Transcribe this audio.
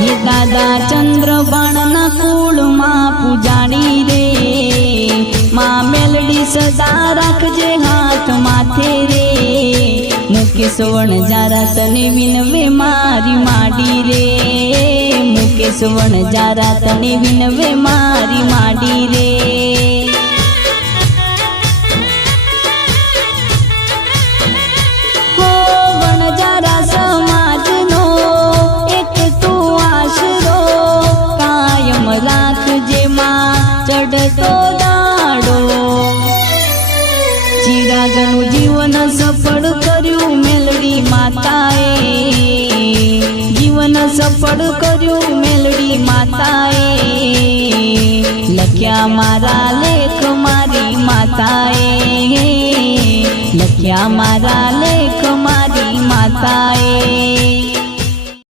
હે દાદા ચંદ્રબાણના કુળમાં પૂજાણી રે. માં મેલડી સદા રાખજે હાથ માથે રે. મુકેશ જારા તને વિનવે મારી માડી રે. મુકેશ જારા તને વિનવે મારી ચડતો દાડો. ચિરાગનું જીવન સફળ કર્યું મેલડી માતાએ. જીવન સફળ કર્યું મેલડી માતાએ. લખ્યા મારા લેખ મારી માતાએ. લખ્યા મારા લેખ મારી માતાએ.